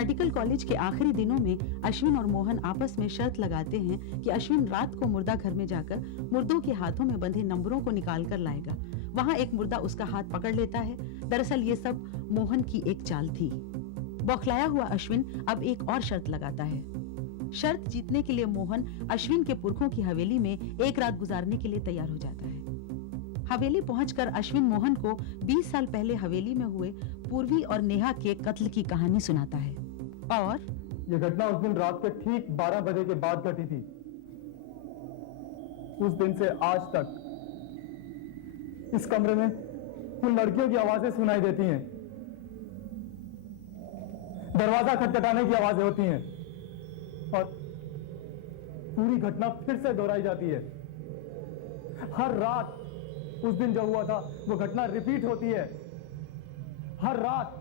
Medical college के आखिरी दिनों में अश्विन और मोहन आपस में शर्त लगाते हैं कि अश्विन रात को मुर्दा घर में जाकर मुर्दों के हाथों में बंधे नंबरों को निकाल कर लाएगा। वहां एक मुर्दा उसका हाथ पकड़ लेता है। दरअसल ये सब मोहन की एक चाल थी। बौखलाया हुआ अश्विन अब एक और शर्त लगाता है। शर्त जीतने के लिए मोहन अश्विन के पुरखों की हवेली में एक रात गुजारने के लिए तैयार हो जाता है। हवेली पहुंचकर अश्विन मोहन को 20 साल पहले हवेली में हुए पूर्वी और नेहा के कत्ल की कहानी सुनाता है। और यह घटना उस दिन रात के ठीक 12 बजे के बाद घटी थी। उस दिन से आज तक इस कमरे में उन लड़कियों की आवाजें सुनाई देती हैं। दरवाजा खटखटाने की आवाजें होती हैं और पूरी घटना फिर से दोहराई जाती है। हर रात उस दिन जो हुआ था वो घटना रिपीट होती है। हर रात।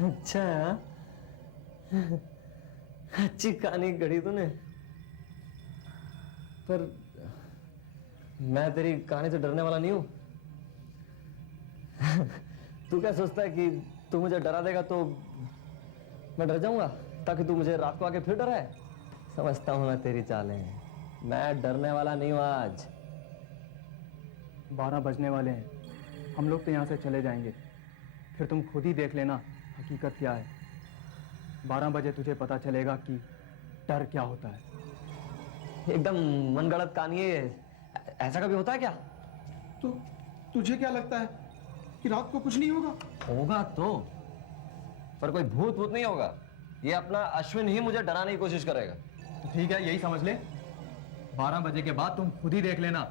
अच्छा, अच्छी कहानी गढ़ी तूने। पर मैं तेरी कहानी से डरने वाला नहीं हूं। तू क्या सोचता है कि तू मुझे डरा देगा तो मैं डर जाऊंगा ताकि तू मुझे रात को आके फिर डराए? समझता हूं मैं तेरी चालें। मैं डरने वाला नहीं हूं। आज 12 बजने वाले हैं। हम लोग तो यहां से चले जाएंगे, फिर तुम खुद ही देख लेना हकीकत क्या है। 12 बजे तुझे पता चलेगा कि डर क्या होता है। एकदम मनगढ़ंत कहानी है। ऐसा कभी होता है क्या? तो तुझे क्या लगता है कि रात को कुछ नहीं होगा? होगा तो, पर कोई भूत भूत नहीं होगा। ये अपना अश्विन ही मुझे डराने की कोशिश करेगा। तो ठीक है, यही समझ ले। 12 बजे के बाद तुम खुद ही देख लेना।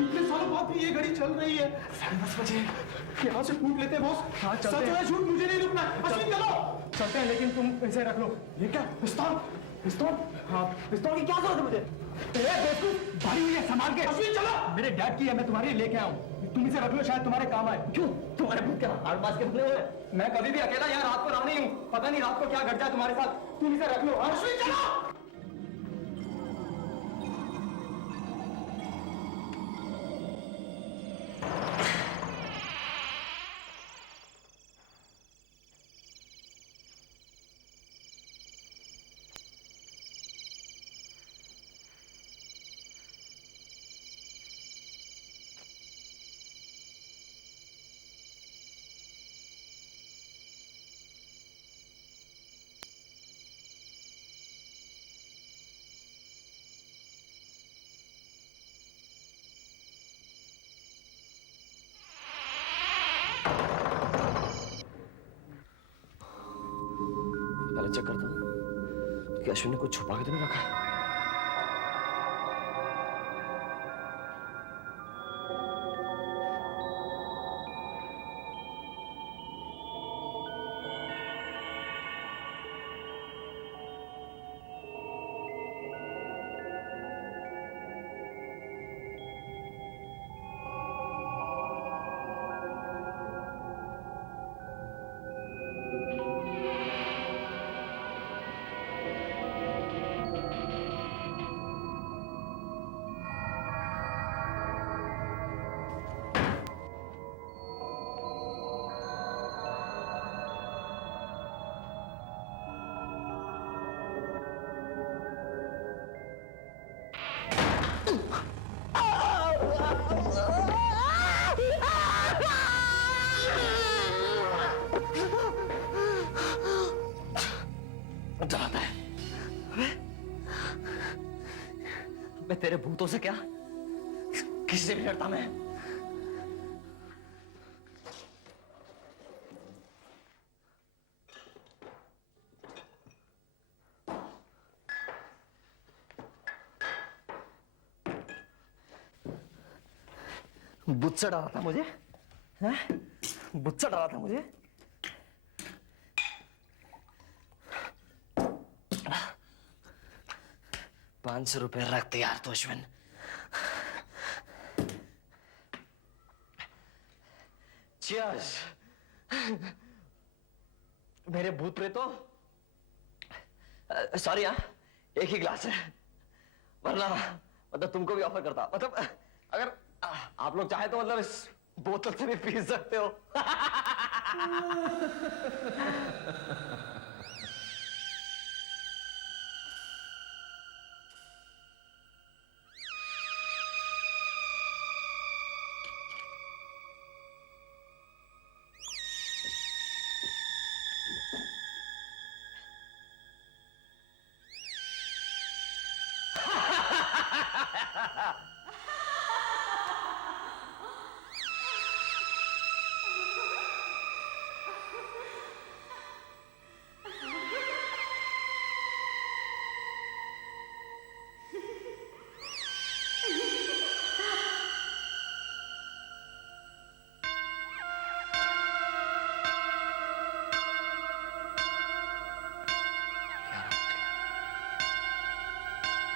इतने सालों बाद भी ये घड़ी चल रही है। 10:30 बजे यहाँ से फूट लेते बॉस। हाँ, चलते सच है झूठ मुझे नहीं रुकना। अश्विन चलो। चलते हैं, लेकिन तुम इसे रख लो। ये क्या? पिस्तौल? पिस्तौल? हाँ, पिस्तौल की क्या जरूरत है मुझे? बेवकूफ, भारी हुई है, संभाल के। अश्विन चलो। मेरे डैड की है, मैं तुम्हारे लिए लेके आया हूँ। तुम इसे रख लो, शायद तुम्हारे काम आए। क्यों? तुम्हारे भूत क्या हार्ड पास के बने हुए हैं? मैं कभी भी अकेला यहाँ रात को रहा नहीं हूँ। पता नहीं रात को क्या घट जाए तुम्हारे साथ। तुम इसे रख लो। अश्विन चलो। पहले चेक करता हूं कि अश्विन ने कुछ छुपा के तो नहीं रखा है। डराता है। मैं तेरे भूतों से क्या, किसी से भी डरता मैं। बुच्चा डरा था मुझे, हैं? बुच्चा डरा था मुझे। ₹500 रख तैयार तो अश्विन। Cheers! मेरे भूत प्रेतों, सॉरी हाँ, एक ही ग्लास है, वरना मतलब तुमको भी ऑफर करता, मतलब अगर आप लोग चाहे तो मतलब इस बोतल से भी पी सकते हो।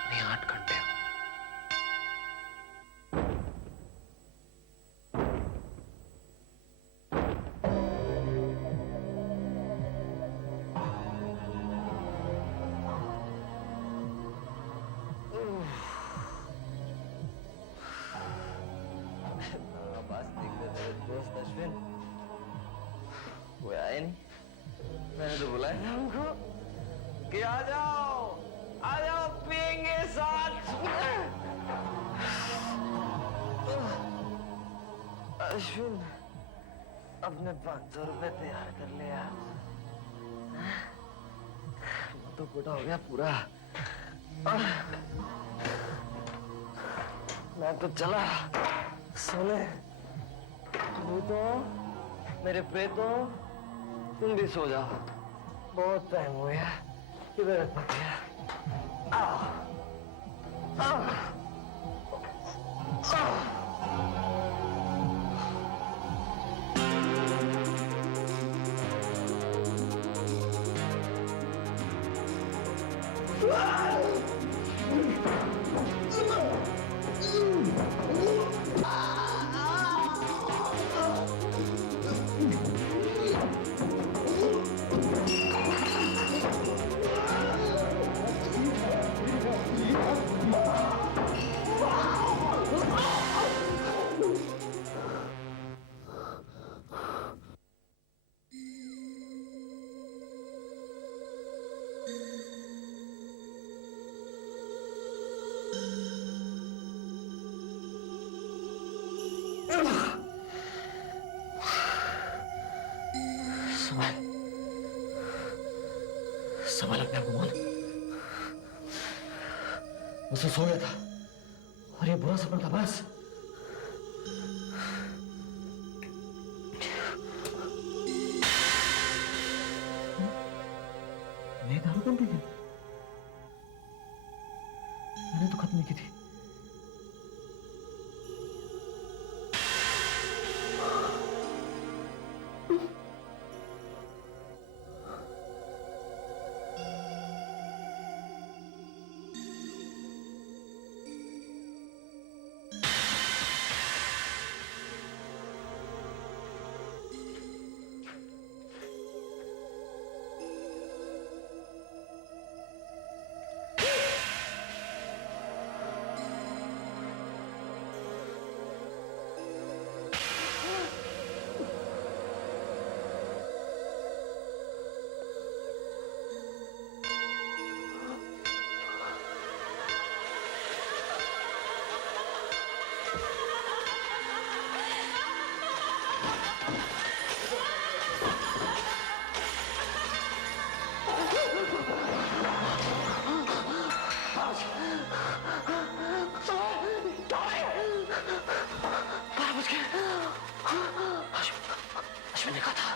नहीं, 8 घंटे। बस देखते मेरे दोस्त अश्विन, कोई आया नहीं। मैंने तो बुलाया था उनको कि आ जाओ पियेंगे साथ। अश्विन अपने 500 रुपए तैयार कर लिया, तो कोटा हो गया पूरा। मैं तो चला सोने। भूतों, मेरे प्रेतों, तुम भी सो जाओ, बहुत टाइम हो गया, किधर पक गया। संभाल अपने आप को मोहन। मुझसे सो गया था और ये बुरा सपना था बस। मैं दारू कम पी गया? मैंने तो खत्म नहीं की थी। अश्विन ने कहा था,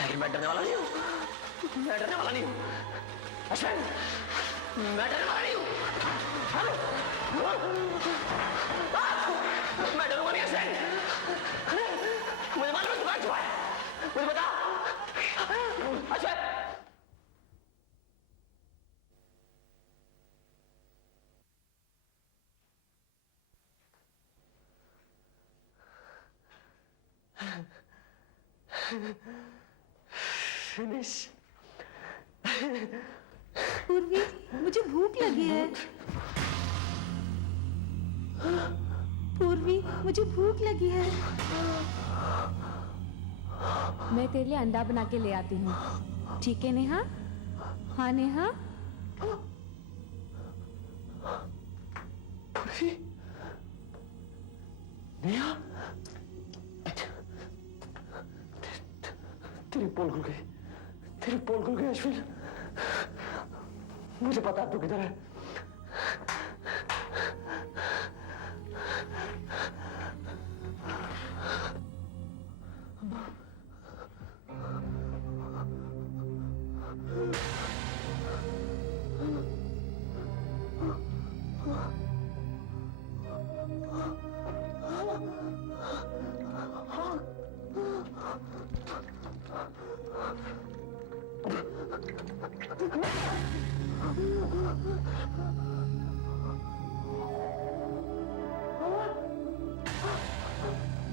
लेकिन मैं डरने वाला नहीं हूँ। मैं डरने वाला नहीं हूँ अश्विन, मैं डरने वाला नहीं हूँ। मैं डरूंगा नहीं अश्विन। मुझे मालूम है तुम्हारा छुपा है, मुझे बता अश्विन। फिनिश। पूर्वी, मुझे भूख लगी है। पूर्वी, मुझे भूख लगी है। मैं तेरे लिए अंडा बना के ले आती हूँ, ठीक है नेहा? हाँ नेहा? नेहा, तेरी पोल खुल गई, तेरी पोल खुल गई अश्विन। मुझे पता है तू किधर है।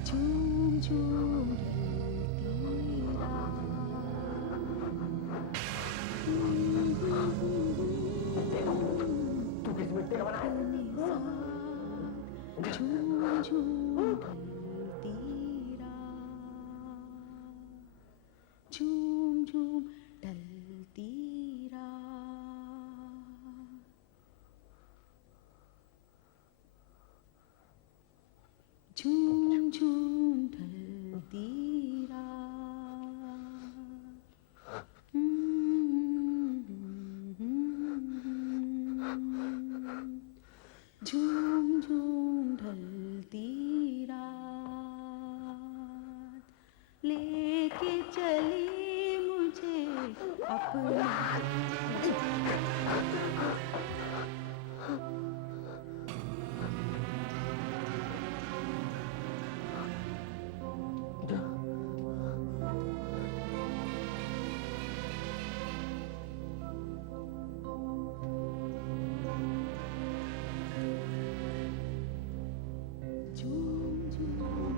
झूम झूम ढलती रात। तू किस मिट्टी का बना है? झूम झूम ढलती रात। झूम झूम ढलती रात। झूम झूम ढलती रात। झूम झूम ढलती रात। लेके चली मुझे अपने झूम झूम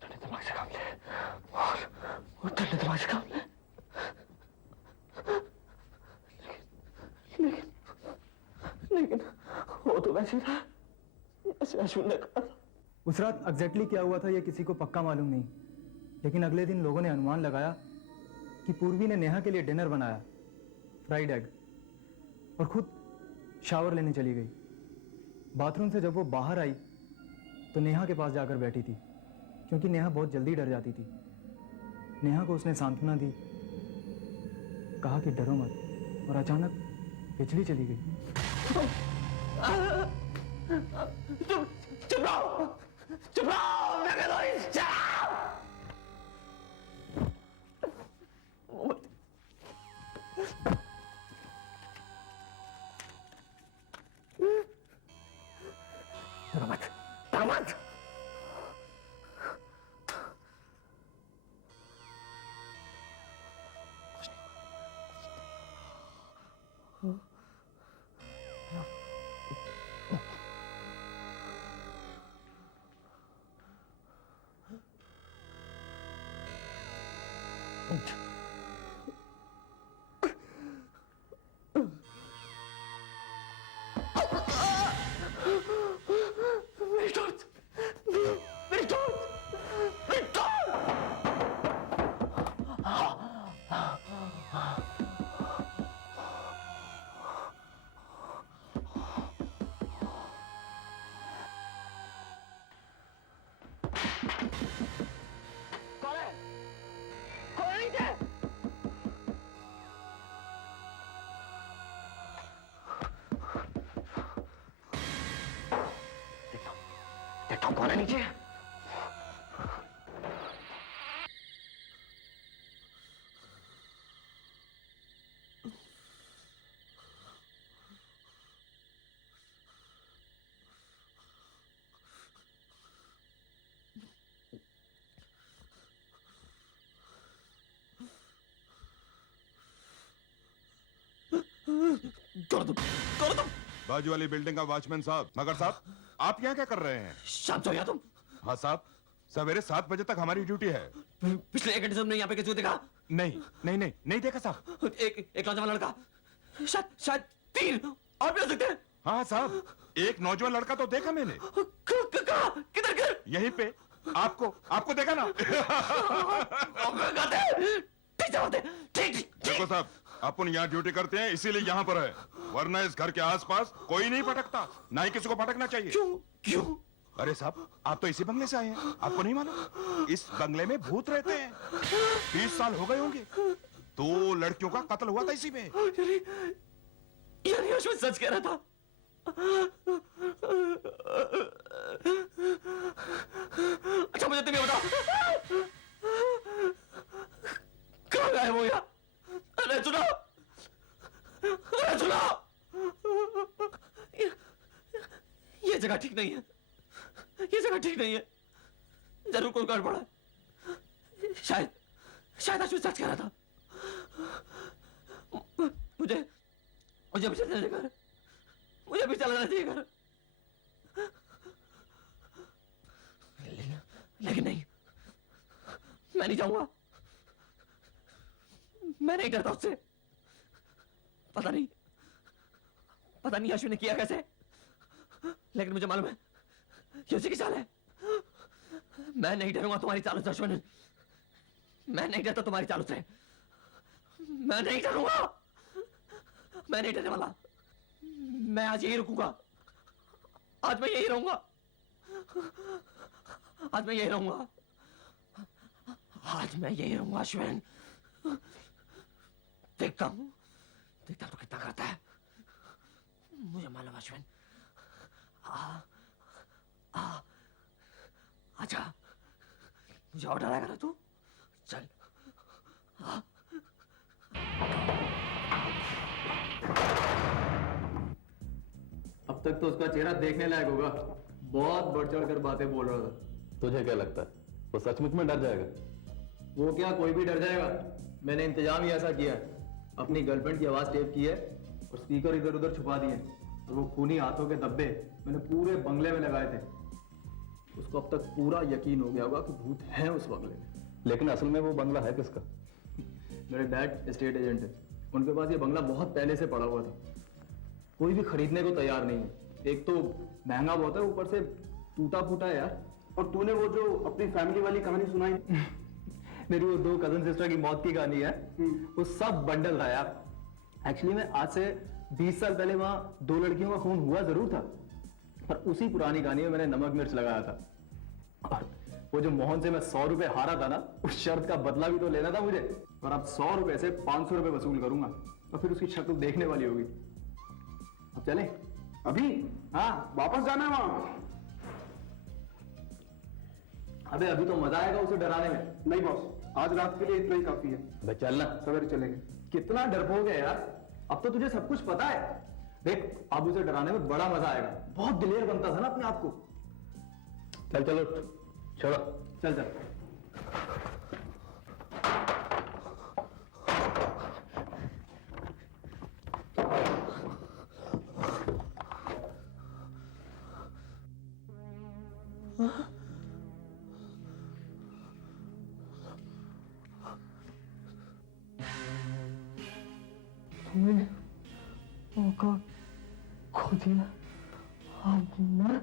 ठंडे दिमाग से काम ले और ठंडे दिमाग से काम ले। लेकिन लेकिन वो तो वैसे ही था जैसे अश्विन ने कहा था। उस रात एग्जैक्टली क्या हुआ था ये किसी को पक्का मालूम नहीं, लेकिन अगले दिन लोगों ने अनुमान लगाया कि पूर्वी ने नेहा के लिए डिनर बनाया, फ्राइड एग, और खुद शावर लेने चली गई। बाथरूम से जब वो बाहर आई तो नेहा के पास जाकर बैठी थी, क्योंकि नेहा बहुत जल्दी डर जाती थी। नेहा को उसने सांत्वना दी, कहा कि डरो मत, और अचानक बिजली चली गई। चुप रहो, चुप रहो, मैं कह रहा हूं, चुप रहो। डरो मत, डरो मत। मेरी टॉर्च, मेरी टॉर्च, मेरी टॉर्च। कौन है? कौन है नीचे? देखता हूँ कौन है नीचे। करो तुम, करो तुम। बाजू वाली बिल्डिंग का वॉचमैन साहब, मगर साहब आप यहाँ क्या कर रहे हैं? शांत हो या तुम। हाँ साहब, सवेरे 7 बजे तक हमारी ड्यूटी है। पिछले 1 घंटे से हमने यहाँ पे किसी को देखा? नहीं देखा साहब। एक नौजवान लड़का, शायद 3 और भी हो सकते हैं। हाँ साहब, एक नौजवान लड़का तो देखा मैंने। कहाँ? किधर? यहीं पे आपको देखा ना। ठीक। देखो साहब, अपन यहाँ ड्यूटी करते हैं इसीलिए यहाँ पर है, वरना इस घर के आसपास कोई नहीं भटकता, ना ही किसी को भटकना चाहिए। क्यों? अरे साहब, आप तो इसी बंगले से आए हैं, आपको नहीं मालूम? इस बंगले में भूत रहते हैं। 20 साल हो गए होंगे। 2 लड़कियों का कत्ल हुआ था इसी में। यानी अश्विन सच कह रहा था। अच्छा मुझे तुम ये बताओ, कहाँ गए वो यार? अरे सुनो, ये जगह ठीक नहीं है, जरूर कोई गड़बड़ है। शायद अश्विन सच कह रहा था। मुझे भी चलना चाहिए घर, मुझे भी चलना चाहिए घर। लेकिन नहीं, मैं नहीं जाऊंगा। मैं नहीं डरता उससे। पता नहीं अश्विन ने किया कैसे, लेकिन मुझे मालूम है ये उसी की चाल है। मैं नहीं डरूंगा तुम्हारी चालों से अश्विन, मैं नहीं डरता तुम्हारी चालों से। मैं नहीं डरूंगा, मैं नहीं डरने वाला। मैं आज यही रुकूंगा, आज मैं यही रहूंगा, अश्विन। देखता हूं तो कितना करता है, मुझे मालूम अश्विन। अच्छा मुझे और डराएगा ना तू? चल। अब तक तो उसका चेहरा देखने लायक होगा, बहुत बढ़ चढ़ कर बातें बोल रहा था। तुझे क्या लगता है वो सचमुच में डर जाएगा? वो क्या, कोई भी डर जाएगा। मैंने इंतजाम ही ऐसा किया है, अपनी गर्लफ्रेंड की आवाज टेप की है और स्पीकर इधर उधर छुपा दिए, और वो खूनी हाथों के धब्बे मैंने पूरे बंगले में लगाए थे। उसको अब तक पूरा यकीन हो गया होगा कि भूत है उस बंगले में। लेकिन असल में वो बंगला है किसका? मेरे डैड एस्टेट एजेंट है, उनके पास ये बंगला बहुत पहले से पड़ा हुआ था। कोई भी खरीदने को तैयार नहीं है। एक तो महंगा बहुत है, ऊपर से टूटा फूटा है यार। और तूने वो जो अपनी फैमिली वाली कहानी सुनाई, मेरी वो 2 कजन सिस्टर की मौत की कहानी है, वो सब बंडल था यार। एक्चुअली में आज से 20 साल पहले वहां 2 लड़कियों का खून हुआ जरूर था, पर उसी पुरानी कहानी में मैंने नमक मिर्च लगाया था। और वो जो मोहन से मैं 100 रुपए हारा था ना, उस शर्त का बदला भी तो लेना था मुझे। और अब 100 रुपए से 500 रुपए वसूल करूंगा, और फिर उसकी शक्ल देखने वाली होगी। अब चले? अभी? हाँ, वापस जाना है वहां? अबे अभी तो मजा आएगा उसे डराने में। नहीं बॉस, आज रात के लिए इतना ही काफी है, भाई चलना। सवेरे चलेंगे। कितना डरपोक है यार, अब तो तुझे सब कुछ पता है। देख, अब उसे डराने में बड़ा मजा आएगा। बहुत दिलेर बनता था ना अपने आप को। चलो छोड़ो। चल। मौका खो दिया, अब मर।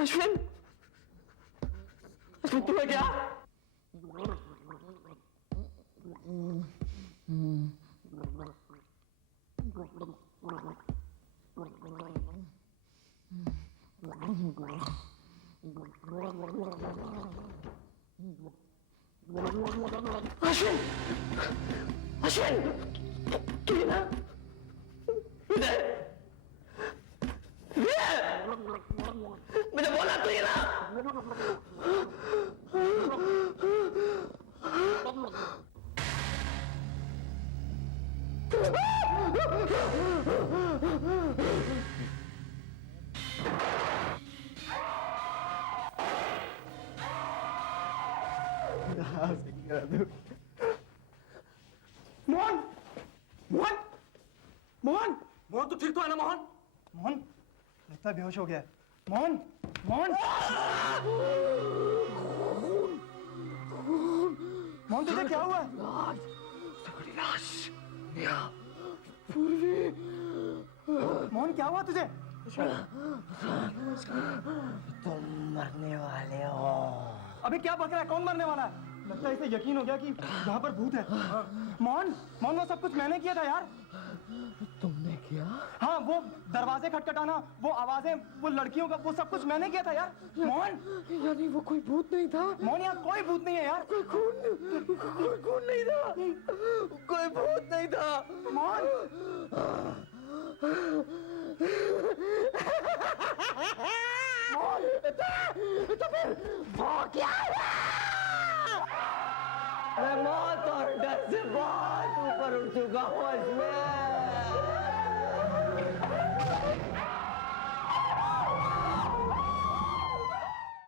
अश्विन, तुम्हें क्या? अश्विन अश्विन तू ये ना विजय मैंने बोला तू ये ना मोहन मोहन मोहन मोहन तू ठीक तो है ना मोहन मोहन लगता है बेहोश हो गया है मोहन मोहन मोहन तुझे क्या हुआ मोहन क्या हुआ तुझे तुम मरने वाले हो। अभी क्या बक रहा है कौन मरने वाला है लगता है इसे यकीन हो गया कि यहाँ पर भूत है मोहन मोहन वो सब कुछ मैंने किया था यार तुमने किया? हाँ वो दरवाजे खटखटाना वो आवाजें वो लड़कियों का वो सब कुछ मैंने किया था यार मोहन यानी वो कोई भूत नहीं था? मोहन यहाँ कोई भूत नहीं है यार कोई खून नहीं था, कोई भूत नहीं था। मोहन तो फिर वो क्या है? मैं मौत और डर से बहुत ऊपर उठ चुका हूँ इसमें।